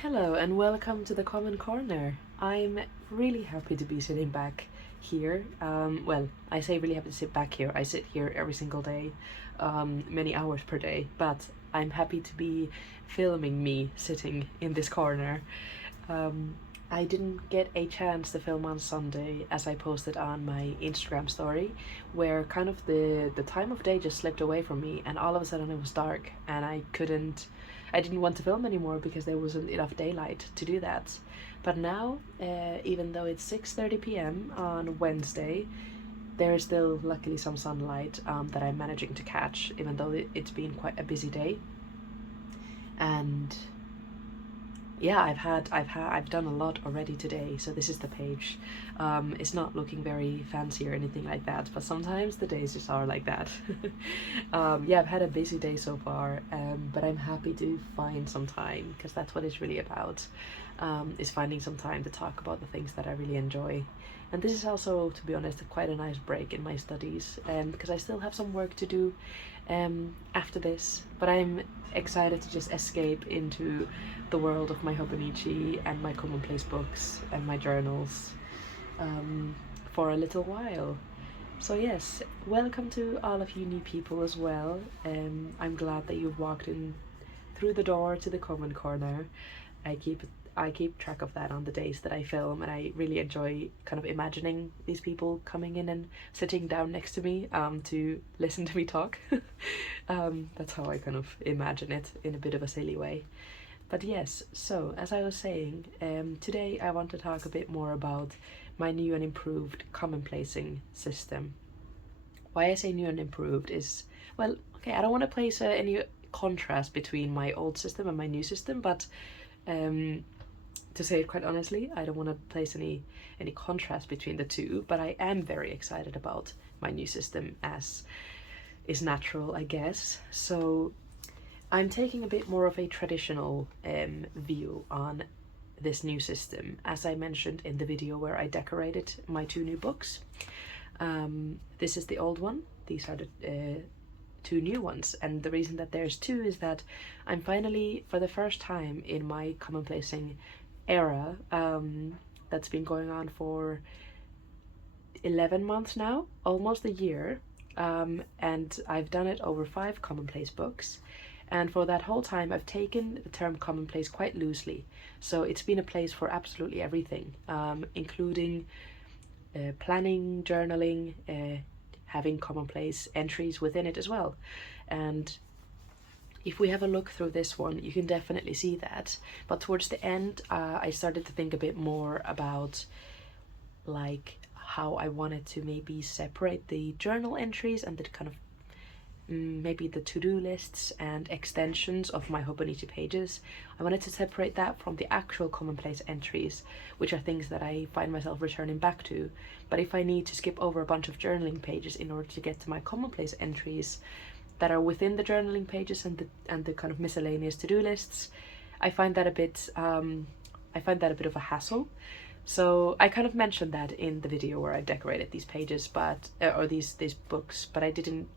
Hello and welcome to the Common Corner. I'm really happy to be sitting back here. Well, I say really happy to sit back here. I sit here every single day, many hours per day, but I'm happy to be filming me sitting in this corner. Um, I didn't get a chance to film on Sunday as I posted on my Instagram story, where kind of the time of day just slipped away from me, and all of a sudden it was dark, and I didn't want to film anymore because there wasn't enough daylight to do that. But now, even though it's 6:30 p.m. on Wednesday, there is still luckily some sunlight that I'm managing to catch, even though it's been quite a busy day. And yeah, I've done a lot already today. So this is the page. It's not looking very fancy or anything like that, but sometimes the days just are like that. Yeah, I've had a busy day so far, but I'm happy to find some time, because that's what it's really about. Is finding some time to talk about the things that I really enjoy. And this is also, to be honest, quite a nice break in my studies, because I still have some work to do after this, but I'm excited to just escape into the world of my Hobonichi and my CommonPlace books and my journals for a little while. So yes, welcome to all of you new people as well. I'm glad that you've walked in through the door to the Common Corner. I keep track of that on the days that I film, and I really enjoy kind of imagining these people coming in and sitting down next to me to listen to me talk. That's how I kind of imagine it in a bit of a silly way. But yes, so as I was saying, today I want to talk a bit more about my new and improved commonplacing system. Why I say new and improved is, well, okay, I don't want to place any contrast between my old system and my new system, but to say it quite honestly, I don't want to place any contrast between the two, but I am very excited about my new system, as is natural, I guess. So I'm taking a bit more of a traditional view on this new system, as I mentioned in the video where I decorated my two new books. This is the old one. These are the two new ones, and the reason that there's two is that I'm finally, for the first time in my commonplacing era, that's been going on for 11 months now, almost a year, and I've done it over 5 commonplace books. And for that whole time, I've taken the term commonplace quite loosely. So it's been a place for absolutely everything, including planning, journaling, having commonplace entries within it as well. And if we have a look through this one, you can definitely see that. But towards the end, I started to think a bit more about like how I wanted to maybe separate the journal entries and the kind of maybe the to-do lists and extensions of my Hobonichi pages. I wanted to separate that from the actual commonplace entries, which are things that I find myself returning back to. But if I need to skip over a bunch of journaling pages in order to get to my commonplace entries that are within the journaling pages and the kind of miscellaneous to-do lists, I find that a bit of a hassle. So I kind of mentioned that in the video where I decorated these pages, but or these books, but I didn't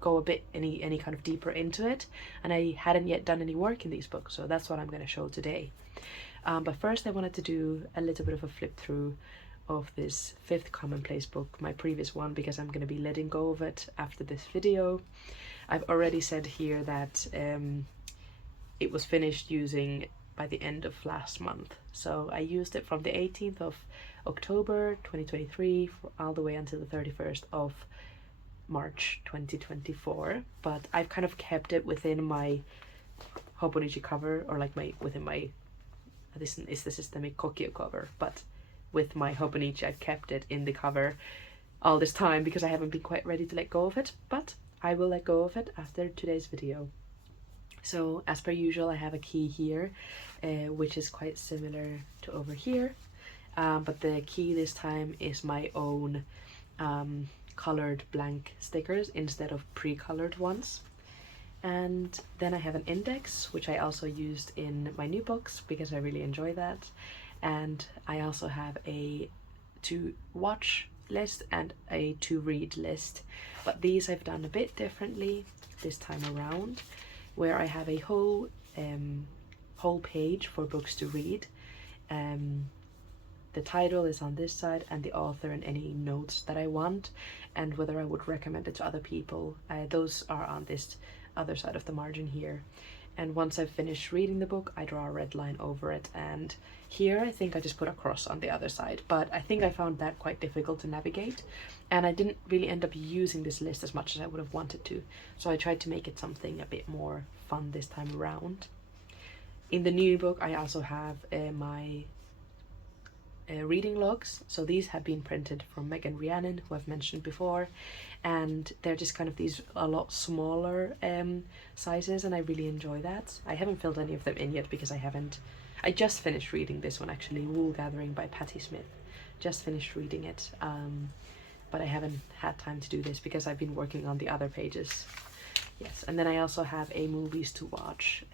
go a bit any kind of deeper into it, and I hadn't yet done any work in these books, so that's what I'm going to show today. But first I wanted to do a little bit of a flip through of this 5th commonplace book, my previous one, because I'm going to be letting go of it after this video. I've already said here that it was finished using by the end of last month, so I used it from the 18th of October 2023 all the way until the 31st of March 2024, but I've kind of kept it within my Hobonichi cover, or like within my, this is the systemic Kokyo cover, but with my Hobonichi I've kept it in the cover all this time because I haven't been quite ready to let go of it, but I will let go of it after today's video. So as per usual, I have a key here, which is quite similar to over here, but the key this time is my own colored blank stickers instead of pre-colored ones. And then I have an index, which I also used in my new books because I really enjoy that. And I also have a to watch list and a to read list, but these I've done a bit differently this time around, where I have a whole whole page for books to read. The title is on this side, and the author and any notes that I want, and whether I would recommend it to other people. Those are on this other side of the margin here. And once I've finished reading the book, I draw a red line over it, and here I think I just put a cross on the other side, but I think I found that quite difficult to navigate, and I didn't really end up using this list as much as I would have wanted to, so I tried to make it something a bit more fun this time around. In the new book, I also have my reading logs. So these have been printed from Meg and Rhiannon, who I've mentioned before, and they're just kind of these a lot smaller sizes, and I really enjoy that. I haven't filled any of them in yet because I just finished reading this one actually, Wool Gathering by Patti Smith. Just finished reading it, but I haven't had time to do this because I've been working on the other pages. Yes, and then I also have a movies to watch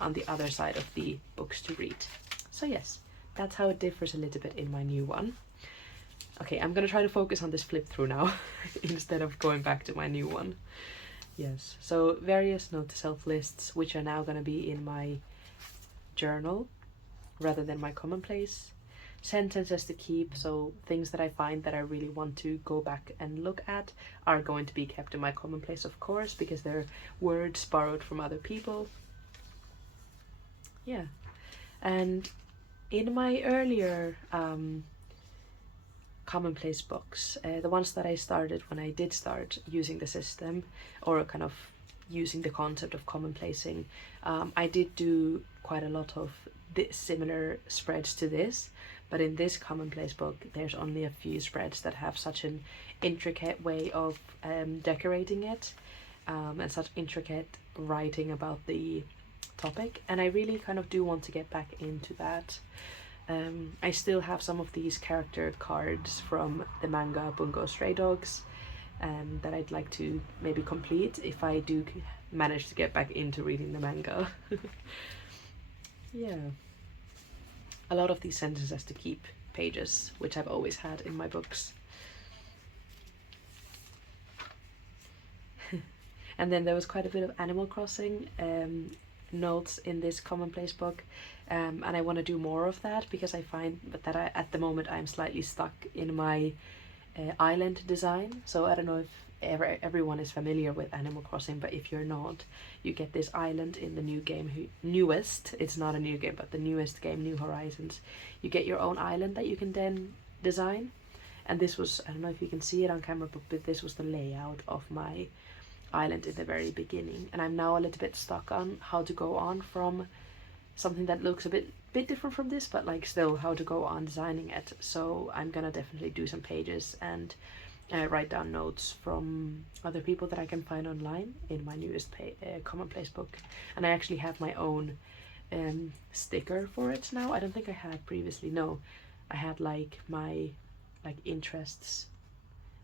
on the other side of the books to read. So yes, that's how it differs a little bit in my new one. Okay, I'm gonna try to focus on this flip through now instead of going back to my new one. Yes, so various note to self lists, which are now gonna be in my journal rather than my CommonPlace. Sentences to keep, so things that I find that I really want to go back and look at are going to be kept in my CommonPlace, of course, because they're words borrowed from other people. Yeah, and in my earlier CommonPlace books, the ones that I started when I did start using the system, or kind of using the concept of commonplacing, I did do quite a lot of similar spreads to this, but in this CommonPlace book there's only a few spreads that have such an intricate way of decorating it, and such intricate writing about the topic, and I really kind of do want to get back into that. I still have some of these character cards from the manga Bungo Stray Dogs that I'd like to maybe complete if I do manage to get back into reading the manga. Yeah. A lot of these sentences to keep pages, which I've always had in my books. And then there was quite a bit of Animal Crossing notes in this CommonPlace book, and I want to do more of that because I find that at the moment I'm slightly stuck in my island design. So I don't know if everyone is familiar with Animal Crossing, but if you're not, you get this island in the new game, newest, it's not a new game, but the newest game, New Horizons. You get your own island that you can then design, and this was, I don't know if you can see it on camera, but this was the layout of my island in the very beginning, and I'm now a little bit stuck on how to go on from something that looks a bit different from this, but like still how to go on designing it. So I'm gonna definitely do some pages and write down notes from other people that I can find online in my newest CommonPlace book, and I actually have my own sticker for it now. I don't think I had previously. No, I had like my interests.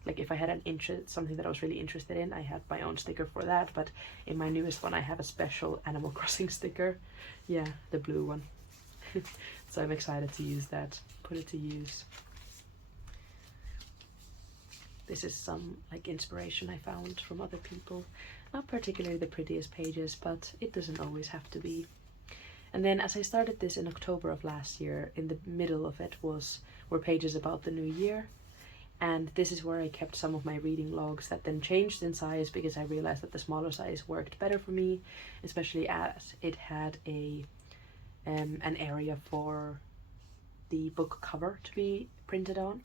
Like if I had an interest, something that I was really interested in, I had my own sticker for that. But in my newest one, I have a special Animal Crossing sticker. Yeah, the blue one. So I'm excited to use that, put it to use. This is some like inspiration I found from other people. Not particularly the prettiest pages, but it doesn't always have to be. And then as I started this in October of last year, in the middle of it were pages about the new year. And this is where I kept some of my reading logs that then changed in size because I realized that the smaller size worked better for me, especially as it had an area for the book cover to be printed on.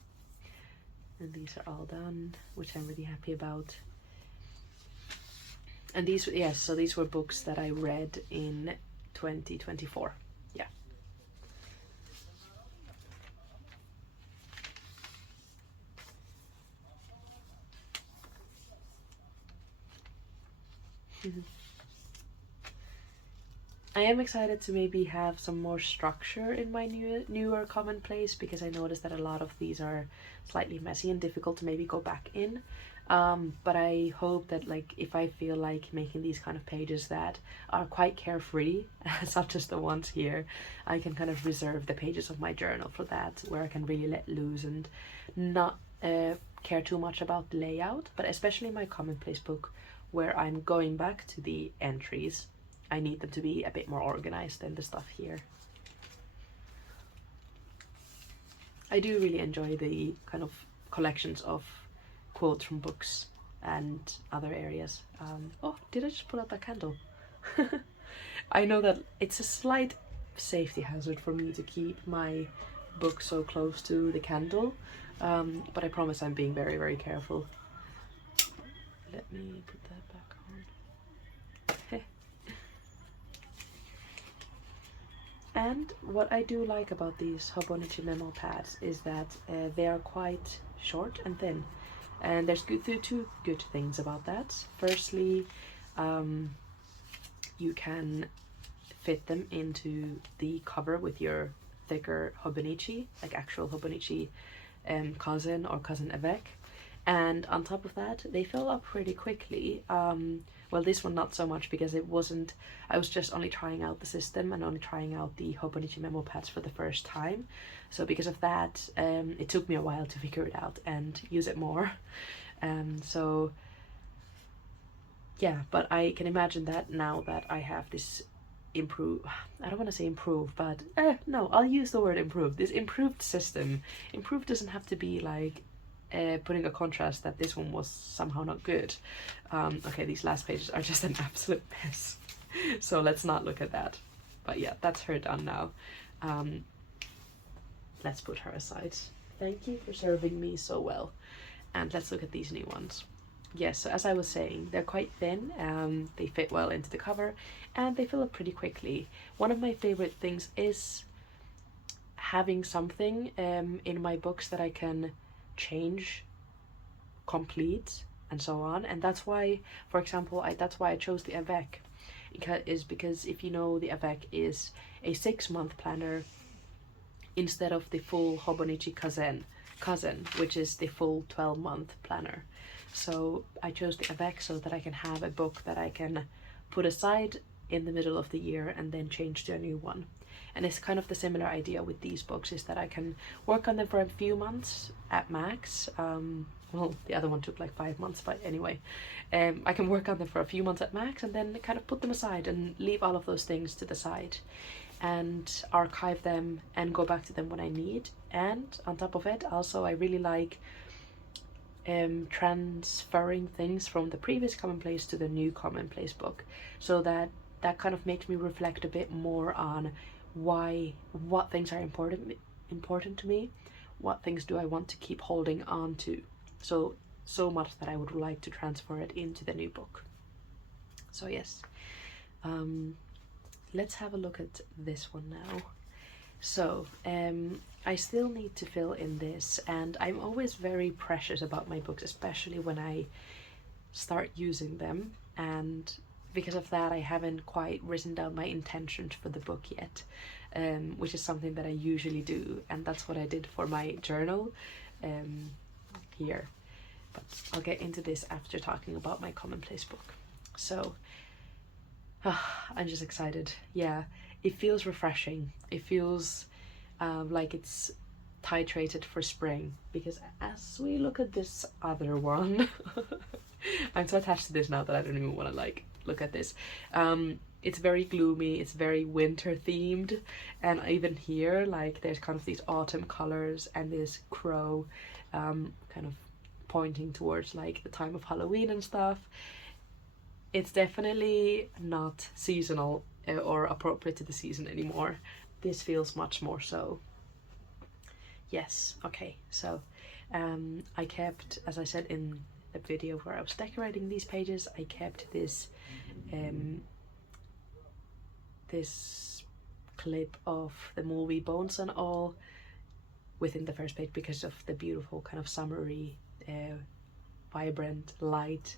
And these are all done, which I'm really happy about. And these, yes, so these were books that I read in 2024. Yeah. I am excited to maybe have some more structure in my newer CommonPlace, because I noticed that a lot of these are slightly messy and difficult to maybe go back in. But I hope that like if I feel like making these kind of pages that are quite carefree, such as the ones here, I can kind of reserve the pages of my journal for that, where I can really let loose and not care too much about the layout. But especially my CommonPlace book, where I'm going back to the entries, I need them to be a bit more organized than the stuff here. I do really enjoy the kind of collections of quotes from books and other areas. Oh, did I just pull out that candle? I know that it's a slight safety hazard for me to keep my book so close to the candle, but I promise I'm being very, very careful. Let me put that back on. And what I do like about these Hobonichi memo pads is that they are quite short and thin. And there's two good things about that. Firstly, you can fit them into the cover with your thicker Hobonichi, like actual Hobonichi cousin or cousin Avec. And on top of that, they fill up pretty quickly. Well, this one not so much, because it wasn't, I was just only trying out the system and only trying out the Hobonichi memo pads for the first time. So because of that, it took me a while to figure it out and use it more. So yeah, but I can imagine that now that I have this I don't want to say improve, but no, I'll use the word improve. This improved system. Improved doesn't have to be like putting a contrast that this one was somehow not good. Okay, these last pages are just an absolute mess. So let's not look at that. But yeah, that's her done now. Let's put her aside. Thank you for serving me so well. And let's look at these new ones. Yes, so as I was saying, they're quite thin, they fit well into the cover, and they fill up pretty quickly. One of my favorite things is having something in my books that I can change, complete, and so on. And that's why, for example, that's why I chose the Avec, because if you know, the Avec is a 6-month planner instead of the full Hobonichi cousin, which is the full 12-month planner. So I chose the Avec so that I can have a book that I can put aside in the middle of the year and then change to a new one. And it's kind of the similar idea with these books, is that I can work on them for a few months at max. Well, the other one took like 5 months, but anyway, I can work on them for a few months at max and then kind of put them aside and leave all of those things to the side and archive them and go back to them when I need. And on top of it, also I really like transferring things from the previous CommonPlace to the new CommonPlace book, so that kind of makes me reflect a bit more on what things are important to me, what things do I want to keep holding on to, so much that I would like to transfer it into the new book. So yes, let's have a look at this one now. So I still need to fill in this, and I'm always very precious about my books, especially when I start using them, and because of that I haven't quite written down my intentions for the book yet, which is something that I usually do, and that's what I did for my journal here. But I'll get into this after talking about my CommonPlace book. So I'm just excited. Yeah, it feels refreshing. It feels like it's titrated for spring, because as we look at this other one, I'm so attached to this now that I don't even want to like look at this. It's very gloomy, it's very winter themed, and even here, like, there's kind of these autumn colors and this crow kind of pointing towards like the time of Halloween and stuff. It's definitely not seasonal or appropriate to the season anymore. This feels much more so. Yes, okay, so I kept, as I said in the video where I was decorating these pages, I kept this this clip of the movie Bones and All within the first page, because of the beautiful kind of summery, vibrant light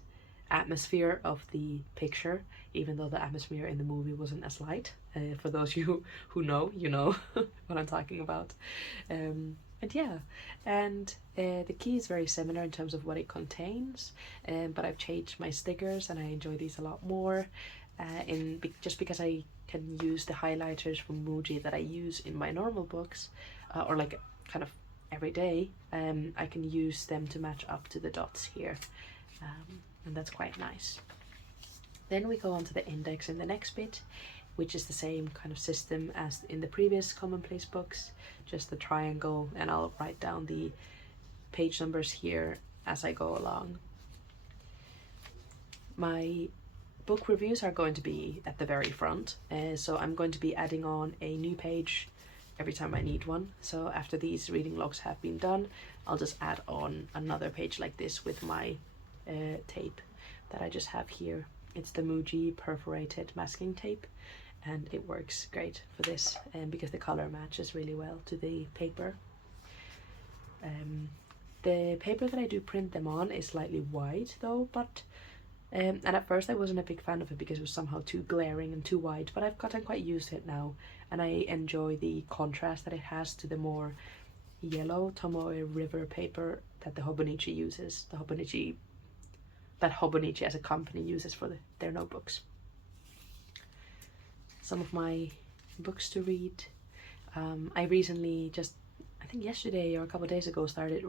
atmosphere of the picture, even though the atmosphere in the movie wasn't as light. For those you who know, you know what I'm talking about. And yeah, and the key is very similar in terms of what it contains, but I've changed my stickers and I enjoy these a lot more, just because I can use the highlighters from Muji that I use in my normal books, or like kind of every day. I can use them to match up to the dots here, and that's quite nice. Then we go on to the index in the next bit, which is the same kind of system as in the previous CommonPlace books, just the triangle, and I'll write down the page numbers here as I go along. My book reviews are going to be at the very front, so I'm going to be adding on a new page every time I need one. So after these reading logs have been done, I'll just add on another page like this with my tape that I just have here. It's the Muji perforated masking tape, and it works great for this, because the color matches really well to the paper. The paper that I do print them on is slightly white though, but and at first I wasn't a big fan of it because it was somehow too glaring and too white, but I've gotten quite used to it now, and I enjoy the contrast that it has to the more yellow Tomoe River paper that the Hobonichi uses, that Hobonichi as a company uses for their notebooks. Some of my books to read. I recently, just I think yesterday or a couple of days ago, started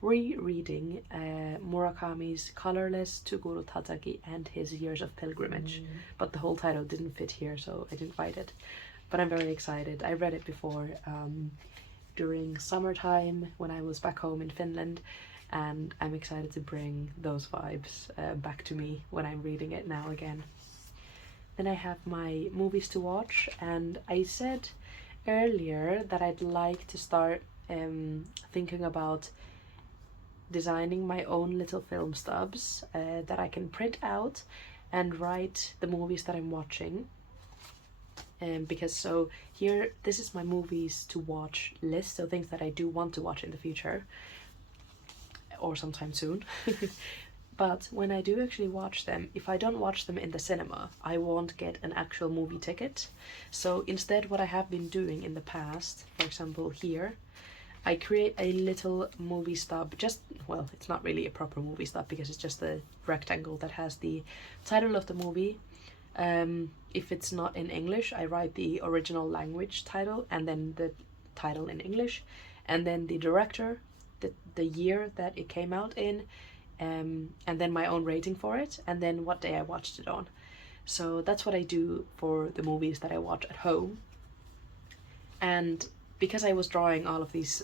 rereading Murakami's Colorless Toguro Tataki and his Years of Pilgrimage, but the whole title didn't fit here, so I didn't write it. But I'm very excited. I read it before during summertime when I was back home in Finland, and I'm excited to bring those vibes back to me when I'm reading it now again. Then I have my movies to watch, and I said earlier that I'd like to start thinking about designing my own little film stubs that I can print out and write the movies that I'm watching. Because so here, this is my movies to watch list, so things that I do want to watch in the future or sometime soon. But when I do actually watch them, if I don't watch them in the cinema, I won't get an actual movie ticket. So instead, what I have been doing in the past, for example here, I create a little movie stub, well, it's not really a proper movie stub because it's just a rectangle that has the title of the movie. If it's not in English, I write the original language title and then the title in English, and then the director, the year that it came out in, and then my own rating for it, and then what day I watched it on. So that's what I do for the movies that I watch at home. And because I was drawing all of these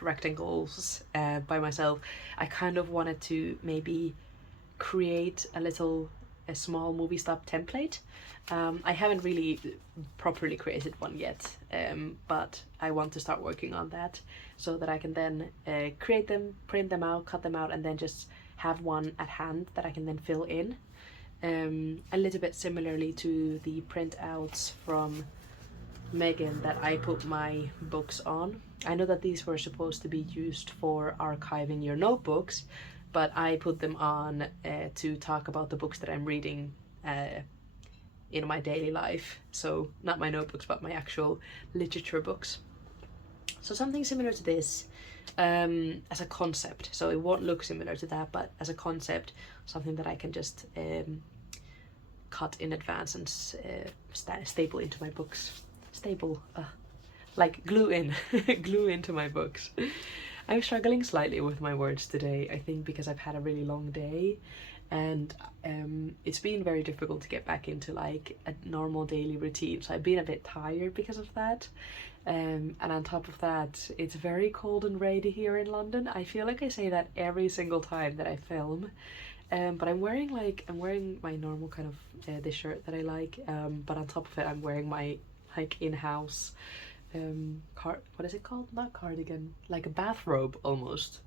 rectangles by myself, I kind of wanted to maybe create a small movie stub template. I haven't really properly created one yet, but I want to start working on that so that I can then create them, print them out, cut them out, and then just have one at hand that I can then fill in. A little bit similarly to the printouts from Megan that I put my books on. I know that these were supposed to be used for archiving your notebooks, but I put them on to talk about the books that I'm reading in my daily life. So not my notebooks, but my actual literature books. So something similar to this as a concept. So it won't look similar to that, but as a concept, something that I can just cut in advance and staple into my books. Like glue into my books. I'm struggling slightly with my words today, I think because I've had a really long day, and it's been very difficult to get back into like a normal daily routine, so I've been a bit tired because of that. And on top of that, it's very cold and rainy here in London. I feel like I say that every single time that I film. But I'm wearing my normal kind of this shirt that I like, but on top of it I'm wearing my like in-house what is it called? Not cardigan, like a bathrobe almost.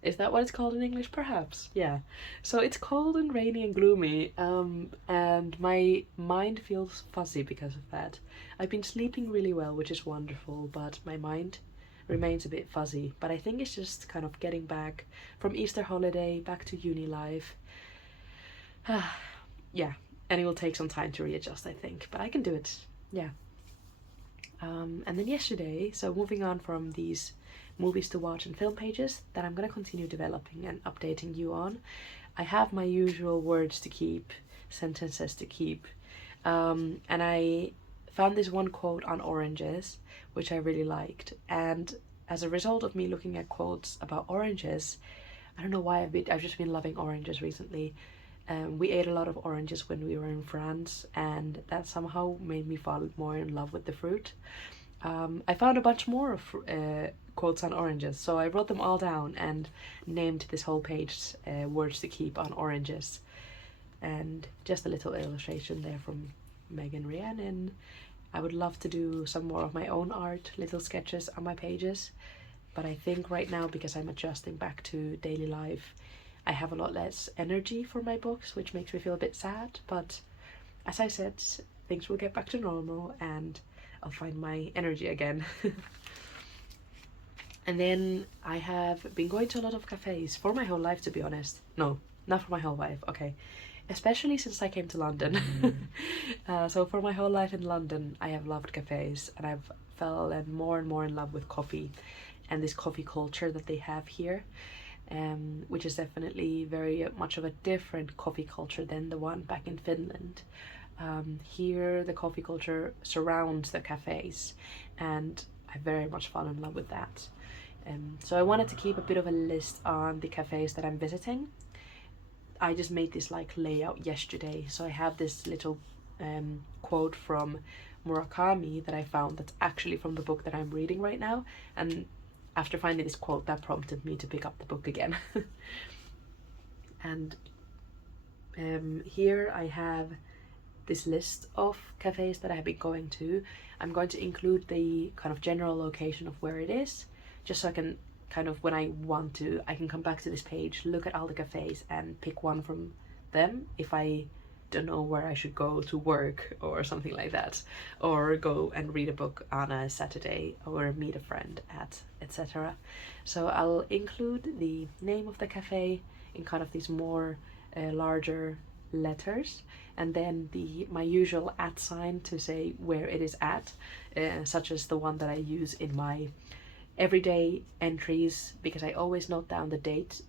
Is that what it's called in English? Perhaps, yeah. So it's cold and rainy and gloomy, and my mind feels fuzzy because of that. I've been sleeping really well, which is wonderful, but my mind remains a bit fuzzy. But I think it's just kind of getting back from Easter holiday, back to uni life. Yeah, and it will take some time to readjust, I think, but I can do it, yeah. And then yesterday, so moving on from these movies to watch and film pages that I'm going to continue developing and updating you on, I have my usual words to keep, sentences to keep, and I found this one quote on oranges which I really liked, and as a result of me looking at quotes about oranges, I don't know why I've just been loving oranges recently. We ate a lot of oranges when we were in France, and that somehow made me fall more in love with the fruit. I found a bunch more of quotes on oranges, so I wrote them all down and named this whole page Words to Keep on Oranges. And just a little illustration there from Megan Rhiannon. I would love to do some more of my own art, little sketches on my pages, but I think right now, because I'm adjusting back to daily life, I have a lot less energy for my books, which makes me feel a bit sad, but as I said, things will get back to normal and I'll find my energy again. And then I have been going to a lot of cafes for my whole life, to be honest. No, not for my whole life, okay. Especially since I came to London. So for my whole life in London, I have loved cafes, and I've fallen more and more in love with coffee and this coffee culture that they have here, which is definitely very much of a different coffee culture than the one back in Finland. Here the coffee culture surrounds the cafes, and I very much fall in love with that. So I wanted to keep a bit of a list on the cafes that I'm visiting. I just made this like layout yesterday, so I have this little quote from Murakami that I found that's actually from the book that I'm reading right now, and after finding this quote, that prompted me to pick up the book again. And here I have this list of cafes that I've been going to. I'm going to include the kind of general location of where it is, just so I can kind of, when I want to, I can come back to this page, look at all the cafes and pick one from them if I don't know where I should go to work or something like that, or go and read a book on a Saturday, or meet a friend at, etc. So I'll include the name of the cafe in kind of these more larger letters, and then my usual @ sign to say where it is at, such as the one that I use in my everyday entries, because I always note down the date,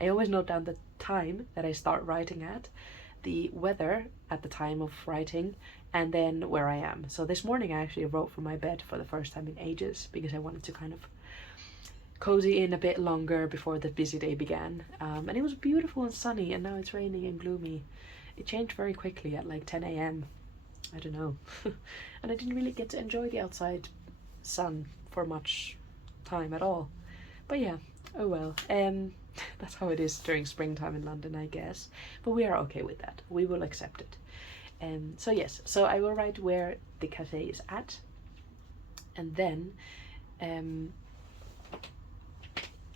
I always note down the time that I start writing at, the weather at the time of writing, and then where I am. So this morning I actually wrote from my bed for the first time in ages, because I wanted to kind of cozy in a bit longer before the busy day began. And it was beautiful and sunny, and now it's raining and gloomy. It changed very quickly at like 10 a.m. I don't know. And I didn't really get to enjoy the outside sun for much time at all. But yeah, oh well. That's how it is during springtime in London, I guess. But we are okay with that. We will accept it. So yes, so I will write where the cafe is at. And then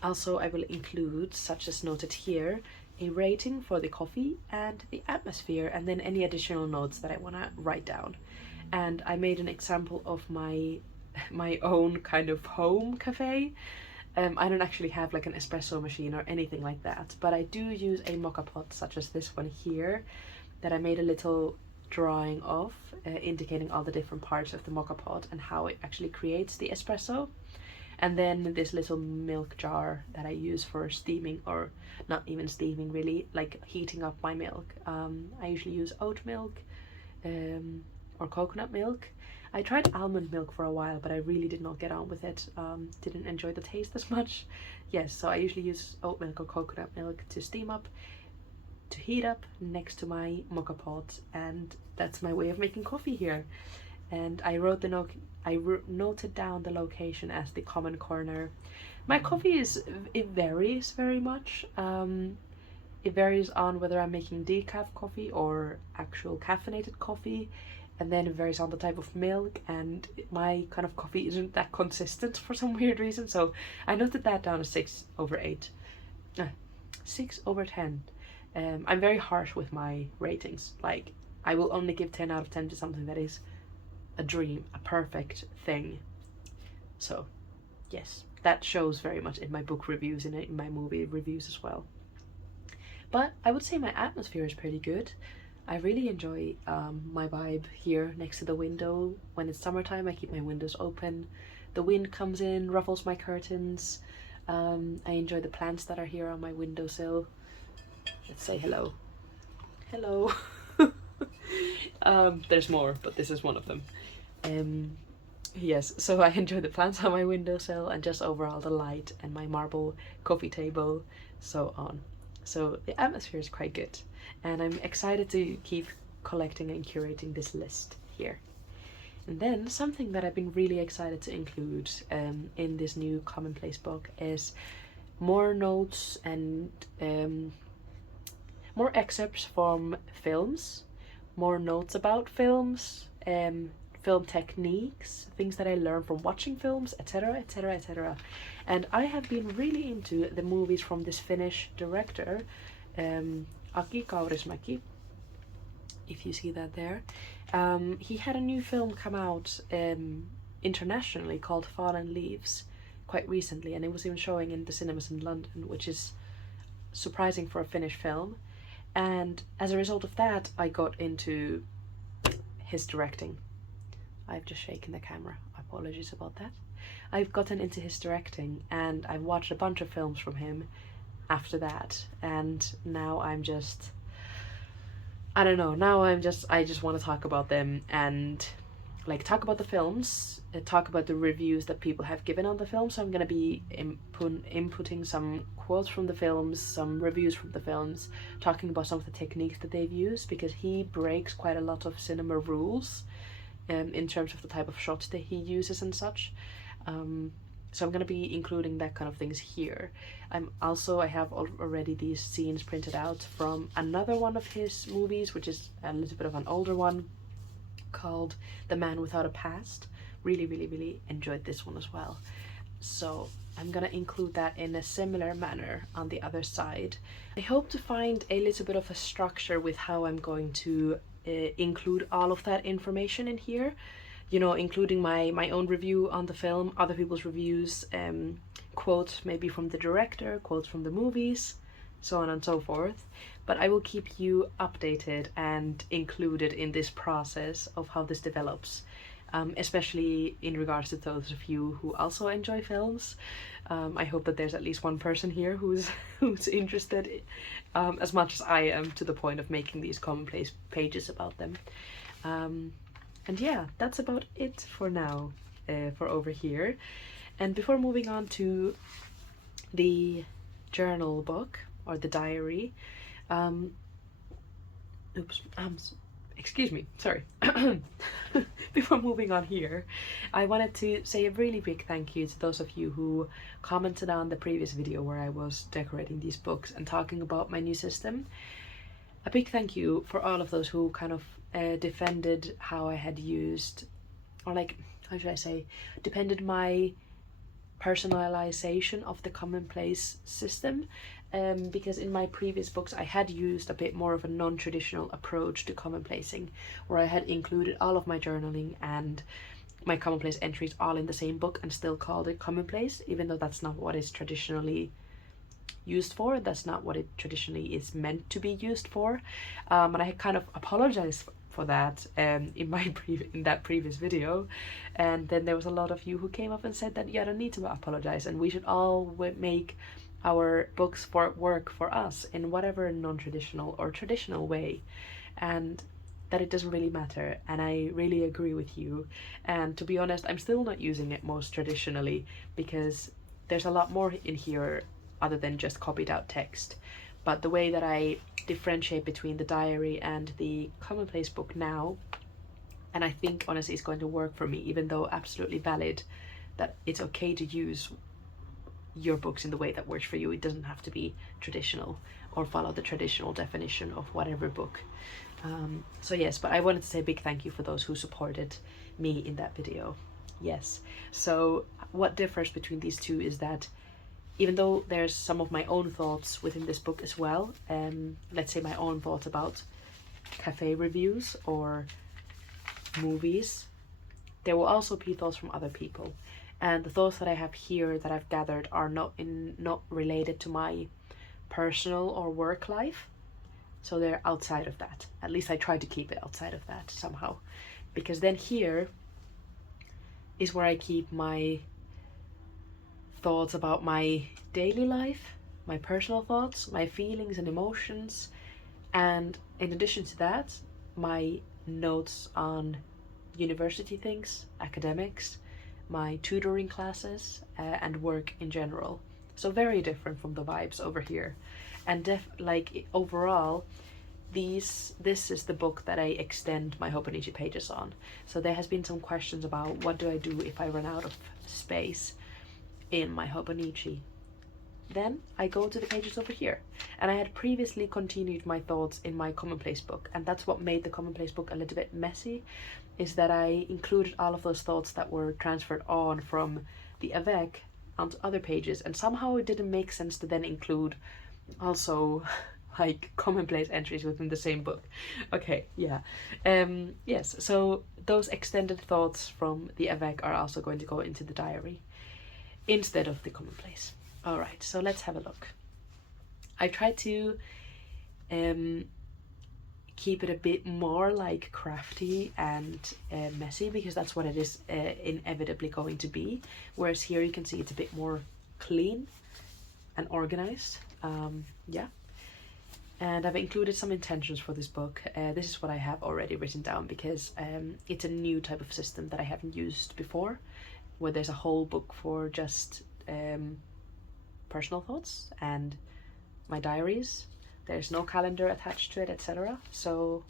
also I will include, such as noted here, a rating for the coffee and the atmosphere, and then any additional notes that I want to write down. And I made an example of my own kind of home cafe. I don't actually have like an espresso machine or anything like that, but I do use a mocha pot such as this one here that I made a little drawing of, indicating all the different parts of the mocha pot and how it actually creates the espresso. And then this little milk jar that I use for steaming, or not even steaming really, like heating up my milk. I usually use oat milk or coconut milk. I tried almond milk for a while, but I really did not get on with it. Didn't enjoy the taste as much. Yes, so I usually use oat milk or coconut milk to steam up, to heat up next to my mocha pot, and that's my way of making coffee here. And I wrote noted down the location as the Common Corner. My coffee it varies very much. It varies on whether I'm making decaf coffee or actual caffeinated coffee. And then it varies on the type of milk, and my kind of coffee isn't that consistent for some weird reason. So I noted that down as 6/8. 6/10. I'm very harsh with my ratings. Like, I will only give 10 out of 10 to something that is a dream, a perfect thing. So yes, that shows very much in my book reviews and in my movie reviews as well. But I would say my atmosphere is pretty good. I really enjoy my vibe here next to the window. When it's summertime, I keep my windows open. The wind comes in, ruffles my curtains. I enjoy the plants that are here on my windowsill. Let's say hello. Hello. There's more, but this is one of them. Yes, so I enjoy the plants on my windowsill, and just overall the light and my marble coffee table, so on. So the atmosphere is quite good, and I'm excited to keep collecting and curating this list here. And then something that I've been really excited to include in this new CommonPlace book is more notes and more excerpts from films, more notes about films, film techniques, things that I learned from watching films, etc., etc., etc. And I have been really into the movies from this Finnish director, Aki Kaurismäki, if you see that there. He had a new film come out internationally called Fallen Leaves quite recently, and it was even showing in the cinemas in London, which is surprising for a Finnish film. And as a result of that, I got into his directing. I've just shaken the camera. Apologies about that. I've gotten into his directing, and I've watched a bunch of films from him after that, and now I'm just, I don't know, I just want to talk about them and like talk about the films, talk about the reviews that people have given on the film. So I'm gonna be inputting some quotes from the films, some reviews from the films, talking about some of the techniques that they've used, because he breaks quite a lot of cinema rules in terms of the type of shots that he uses and such. So I'm gonna be including that kind of things here. I have already these scenes printed out from another one of his movies, which is a little bit of an older one, called The Man Without a Past. Really, really, really enjoyed this one as well. So I'm gonna include that in a similar manner on the other side. I hope to find a little bit of a structure with how I'm going to include all of that information in here. You know, including my own review on the film, other people's reviews, quotes maybe from the director, quotes from the movies, so on and so forth. But I will keep you updated and included in this process of how this develops, especially in regards to those of you who also enjoy films. I hope that there's at least one person here who's interested as much as I am, to the point of making these CommonPlace pages about them. And yeah, that's about it for now, for over here. And before moving on to the journal book or the diary, excuse me, sorry. Before moving on here, I wanted to say a really big thank you to those of you who commented on the previous video where I was decorating these books and talking about my new system. A big thank you for all of those who kind of defended how I had used, or like, how should I say, defended my personalization of the CommonPlace system, because in my previous books I had used a bit more of a non-traditional approach to CommonPlacing, where I had included all of my journaling and my CommonPlace entries all in the same book and still called it CommonPlace, even though that's not what it's traditionally used for. That's not what it traditionally is meant to be used for, and I kind of apologized for that in that previous video, and then there was a lot of you who came up and said that you don't need to apologize, and we should all make our books work for us in whatever non-traditional or traditional way, and that it doesn't really matter. And I really agree with you, and to be honest, I'm still not using it most traditionally, because there's a lot more in here other than just copied out text. But the way that I differentiate between the diary and the CommonPlace book now, and I think honestly it's going to work for me, even though absolutely valid that it's okay to use your books in the way that works for you. It doesn't have to be traditional or follow the traditional definition of whatever book. So yes, but I wanted to say a big thank you for those who supported me in that video. Yes, so what differs between these two is that even though there's some of my own thoughts within this book as well, let's say my own thoughts about cafe reviews or movies, there will also be thoughts from other people. And the thoughts that I have here that I've gathered are not related to my personal or work life. So they're outside of that. At least I try to keep it outside of that somehow. Because then here is where I keep my thoughts about my daily life, my personal thoughts, my feelings and emotions, and in addition to that, my notes on university things, academics, my tutoring classes, and work in general. So very different from the vibes over here. And like overall, this is the book that I extend my Hobonichi pages on. So there has been some questions about what do I do if I run out of space in my Hobonichi. Then I go to the pages over here. And I had previously continued my thoughts in my CommonPlace book, and that's what made the CommonPlace book a little bit messy, is that I included all of those thoughts that were transferred on from the Avec onto other pages, and somehow it didn't make sense to then include also like CommonPlace entries within the same book. Okay, yeah. Yes, so those extended thoughts from the Avec are also going to go into the diary instead of the CommonPlace. All right, so let's have a look. I tried to keep it a bit more like crafty and messy, because that's what it is inevitably going to be. Whereas here you can see it's a bit more clean and organized. Yeah. And I've included some intentions for this book. This is what I have already written down, because it's a new type of system that I haven't used before, where there's a whole book for just personal thoughts and my diaries. There's no calendar attached to it, etc. So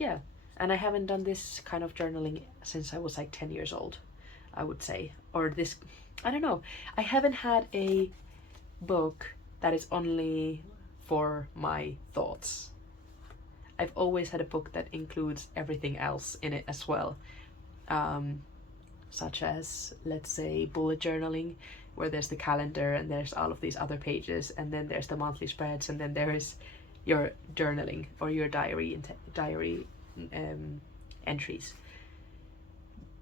yeah, and I haven't done this kind of journaling since I was like 10 years old, I would say. Or this, I don't know. I haven't had a book that is only for my thoughts. I've always had a book that includes everything else in it as well. Such as, let's say, bullet journaling, where there's the calendar and there's all of these other pages, and then there's the monthly spreads, and then there is your journaling or your diary entries.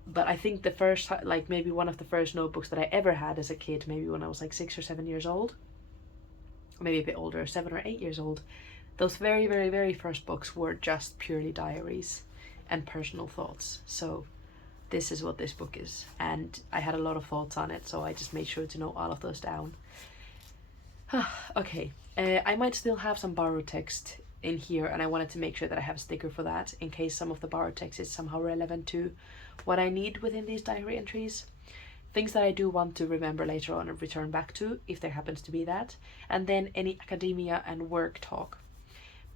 But I think the first, like maybe one of the first notebooks that I ever had as a kid, maybe when I was like 6 or 7 years old, or maybe a bit older, 7 or 8 years old, those very, very, very first books were just purely diaries and personal thoughts. So this is what this book is, and I had a lot of thoughts on it, so I just made sure to note all of those down. Okay, I might still have some borrowed text in here, and I wanted to make sure that I have a sticker for that, in case some of the borrowed text is somehow relevant to what I need within these diary entries. Things that I do want to remember later on and return back to, if there happens to be that, and then any academia and work talk.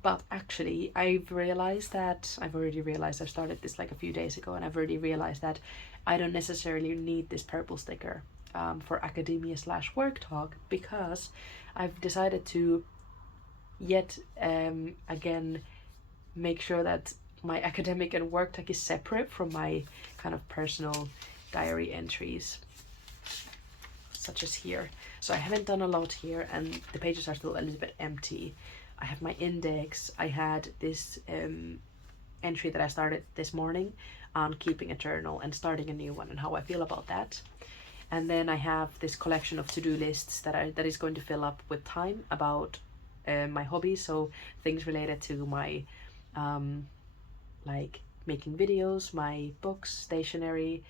But actually, I've already realized, I've started this like a few days ago, and I've already realized that I don't necessarily need this purple sticker for academia / work talk, because I've decided to yet again make sure that my academic and work talk is separate from my kind of personal diary entries, such as here. So I haven't done a lot here, and the pages are still a little bit empty. I have my index. I had this entry that I started this morning on keeping a journal and starting a new one, and how I feel about that. And then I have this collection of to-do lists that is going to fill up with time about my hobbies, so things related to my like making videos, my books, stationery,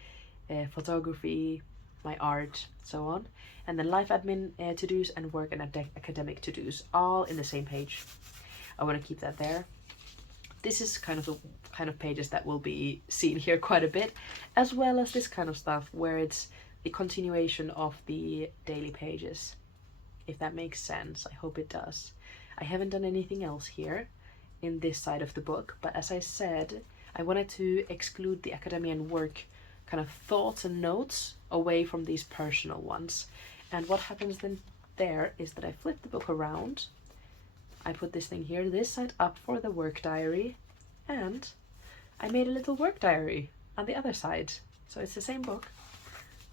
photography, my art, so on. And then life admin to-dos and work and academic to-dos, all in the same page. I want to keep that there. This is kind of the kind of pages that will be seen here quite a bit, as well as this kind of stuff where it's the continuation of the daily pages, if that makes sense. I hope it does. I haven't done anything else here in this side of the book, but as I said, I wanted to exclude the academia and work kind of thoughts and notes away from these personal ones. And what happens then there is that I flip the book around, I put this thing here, this side up for the work diary, and I made a little work diary on the other side. So it's the same book,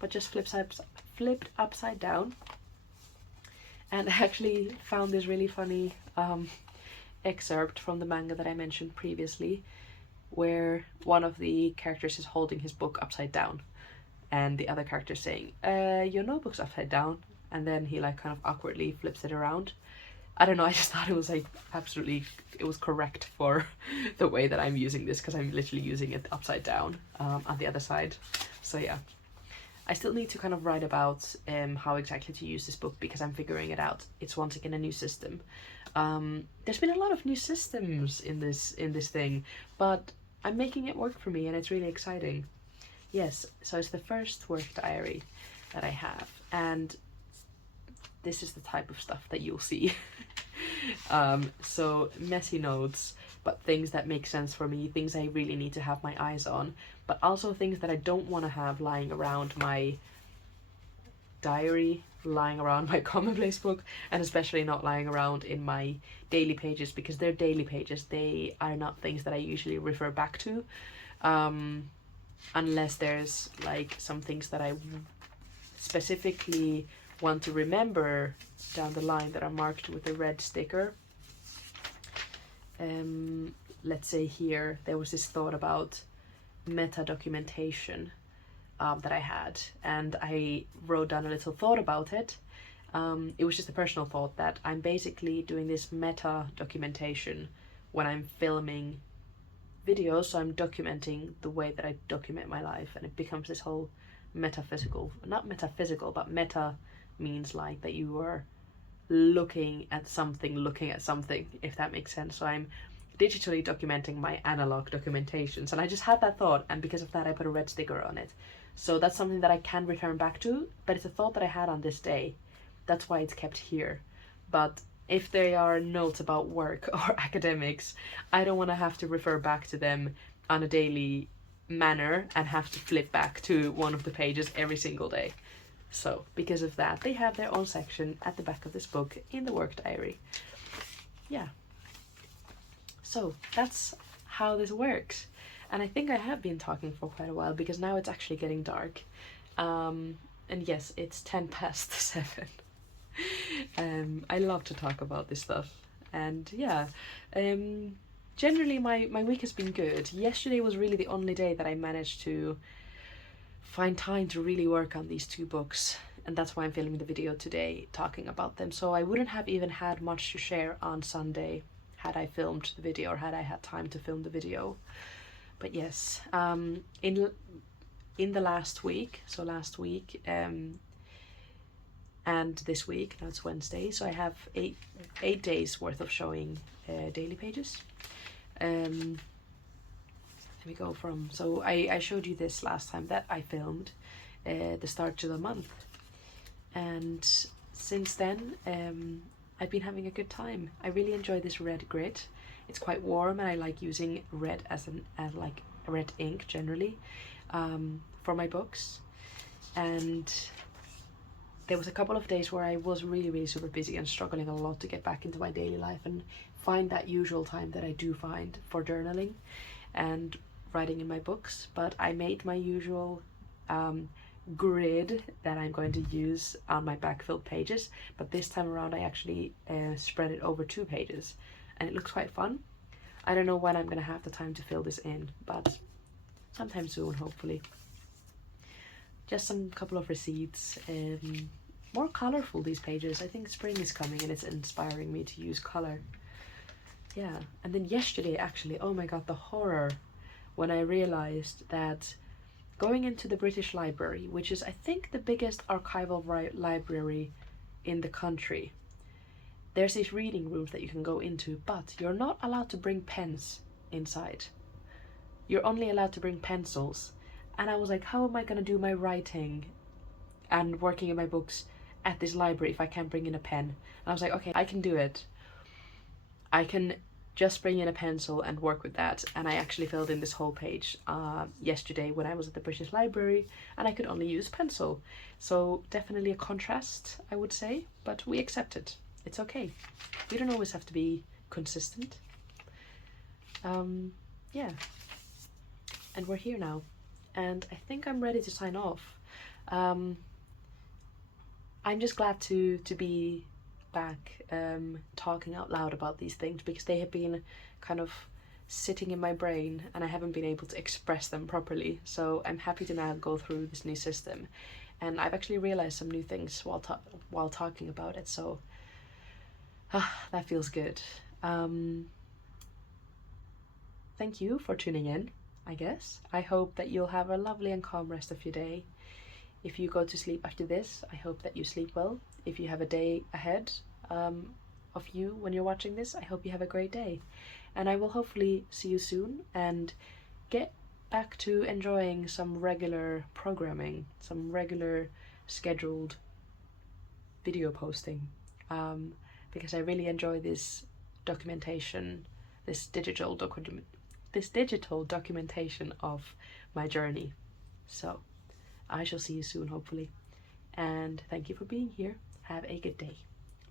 but just flipped upside down. And I actually found this really funny excerpt from the manga that I mentioned previously, where one of the characters is holding his book upside down, and the other character saying, your notebook's upside down, and then he like kind of awkwardly flips it around. I don't know, I just thought it was like absolutely, it was correct for the way that I'm using this, because I'm literally using it upside down on the other side. So yeah, I still need to kind of write about how exactly to use this book, because I'm figuring it out. It's once again a new system. There's been a lot of new systems in this thing, but I'm making it work for me, and it's really exciting. Yes, so it's the first work diary that I have, and this is the type of stuff that you'll see. So messy notes, but things that make sense for me, things I really need to have my eyes on, but also things that I don't want to have lying around my diary, lying around my CommonPlace book, and especially not lying around in my daily pages, because they're daily pages. They are not things that I usually refer back to, unless there's like some things that I specifically want to remember down the line that are marked with a red sticker. Let's say here there was this thought about meta documentation that I had, and I wrote down a little thought about it. It was just a personal thought that I'm basically doing this meta documentation when I'm filming videos, so I'm documenting the way that I document my life, and it becomes this whole metaphysical, not metaphysical, but meta means like that you are looking at something, if that makes sense. So I'm digitally documenting my analog documentations, and I just had that thought, and because of that I put a red sticker on it. So that's something that I can return back to, but it's a thought that I had on this day. That's why it's kept here. But if they are notes about work or academics, I don't want to have to refer back to them on a daily manner and have to flip back to one of the pages every single day. So because of that, they have their own section at the back of this book in the work diary. Yeah. So that's how this works. And I think I have been talking for quite a while, because now it's actually getting dark. And yes, it's 7:10. I love to talk about this stuff. And yeah, generally my week has been good. Yesterday was really the only day that I managed to find time to really work on these 2 books. And that's why I'm filming the video today talking about them. So I wouldn't have even had much to share on Sunday had I filmed the video, or had I had time to film the video. But yes, in the last week, so last week and this week, now it's Wednesday, so I have eight days worth of showing daily pages. Let me go from, so I showed you this last time that I filmed the start to the month, and since then I've been having a good time. I really enjoy this red grit. It's quite warm, and I like using red as like red ink generally for my books. And there was a couple of days where I was really super busy and struggling a lot to get back into my daily life and find that usual time that I do find for journaling and writing in my books. But I made my usual grid that I'm going to use on my backfilled pages, but this time around I actually spread it over 2 pages, and it looks quite fun. I don't know when I'm gonna have the time to fill this in, but sometime soon, hopefully. Just some couple of receipts. More colorful, these pages. I think spring is coming and it's inspiring me to use color. Yeah, and then yesterday actually, oh my god, the horror when I realized that going into the British Library, which is I think the biggest archival library in the country, there's these reading rooms that you can go into, but you're not allowed to bring pens inside. You're only allowed to bring pencils. And I was like, how am I gonna do my writing and working in my books at this library if I can't bring in a pen? And I was like, okay, I can do it. I can just bring in a pencil and work with that. And I actually filled in this whole page yesterday when I was at the British Library, and I could only use pencil. So definitely a contrast, I would say, but we accept it. It's okay. We don't always have to be consistent. Yeah. And we're here now. And I think I'm ready to sign off. I'm just glad to be back talking out loud about these things, because they have been kind of sitting in my brain and I haven't been able to express them properly. So I'm happy to now go through this new system, and I've actually realized some new things while talking about it. So that feels good. Thank you for tuning in. I guess. I hope that you'll have a lovely and calm rest of your day. If you go to sleep after this, I hope that you sleep well. If you have a day ahead of you when you're watching this, I hope you have a great day. And I will hopefully see you soon and get back to enjoying some regular programming, some regular scheduled video posting. because I really enjoy this documentation, this digital documentation of my journey. So I shall see you soon, hopefully. And thank you for being here. Have a good day.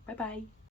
Bye bye.